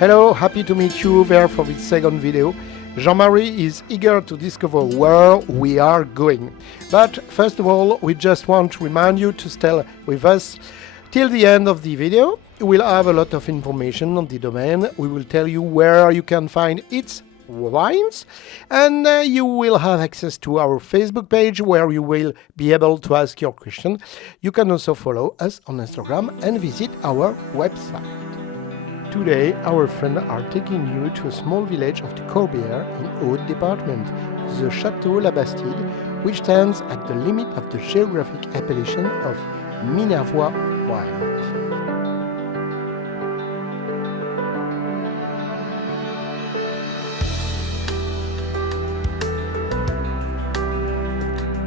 Hello, happy to meet you there for this second video. Jean-Marie is eager to discover where we are going. But first of all, we just want to remind you to stay with us till the end of the video. You will have a lot of information on the domain. We will tell you where you can find its wines, and you will have access to our Facebook page where you will be able to ask your question. You can also follow us on Instagram and visit our website. Today, our friends are taking you to a small village of the Corbières in Aude department, the Château la Bastide, which stands at the limit of the geographic appellation of Minervois wine.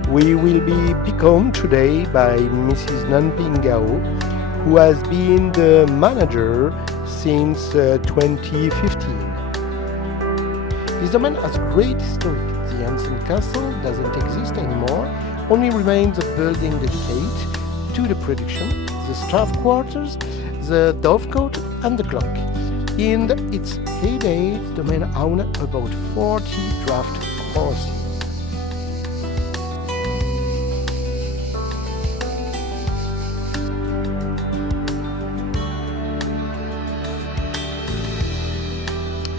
We will be beckoned today by Mrs. Nanping Gao, who has been the manager since 2015. This domain has great history. The ancient castle doesn't exist anymore, only remains a building dedicated to the production, the staff quarters, the dovecote and the clock. In its heyday, the domain owned about 40 draft horses.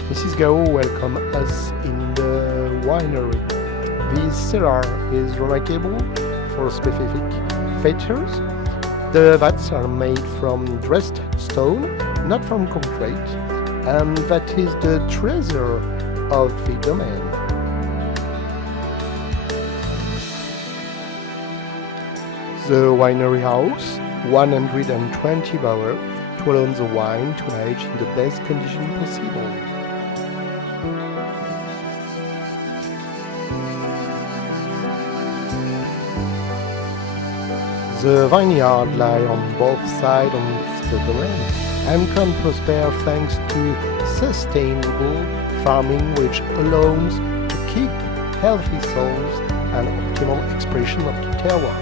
Mrs. Gao welcomed us in the winery. This cellar is remarkable for specific features. The vats are made from dressed stone, not from concrete, and that is the treasure of the domain. The winery house, 120 barrels, to allow the wine to age in the best condition possible. The vineyard lie on both sides of the domain and can prosper thanks to sustainable farming, which allows to keep healthy soils and optimal expression of the terroir.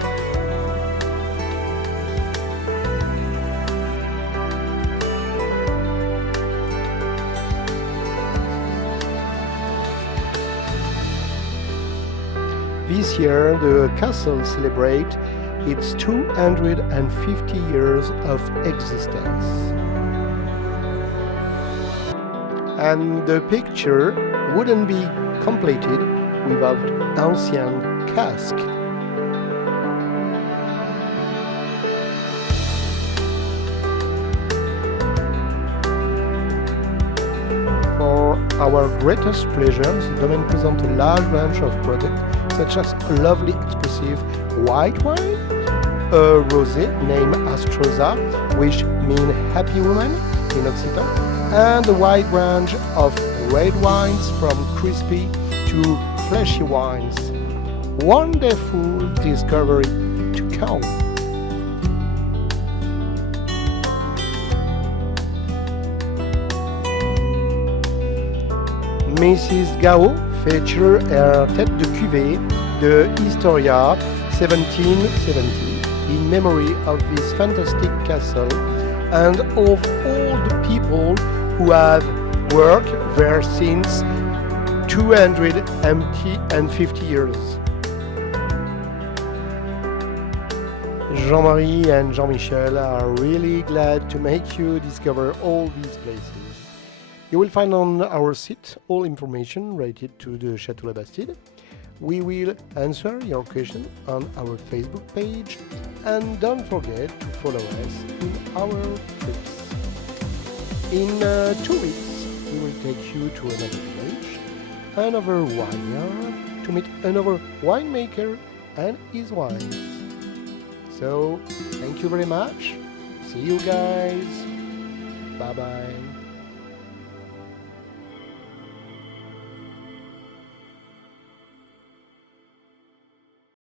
This year, the castle celebrates its 250 years of existence. And the picture wouldn't be completed without ancien casque. For our greatest pleasure, the domain presents a large range of products such as a lovely expressive white wine, a rosé named Astrosa, which means happy woman in Occitan, and a wide range of red wines from crispy to fleshy wines. Wonderful discovery to come. Mrs. Gao feature her tête de cuvée de Historia 1770 in memory of this fantastic castle and of all the people who have worked there since 250 years. Jean-Marie and Jean-Michel are really glad to make you discover all these places. You will find on our site all information related to the Château la Bastide. We will answer your question on our Facebook page, and don't forget to follow us in our trips. In 2 weeks, we will take you to another village, another vineyard, to meet another winemaker and his wines. So, thank you very much. See you guys. Bye-bye.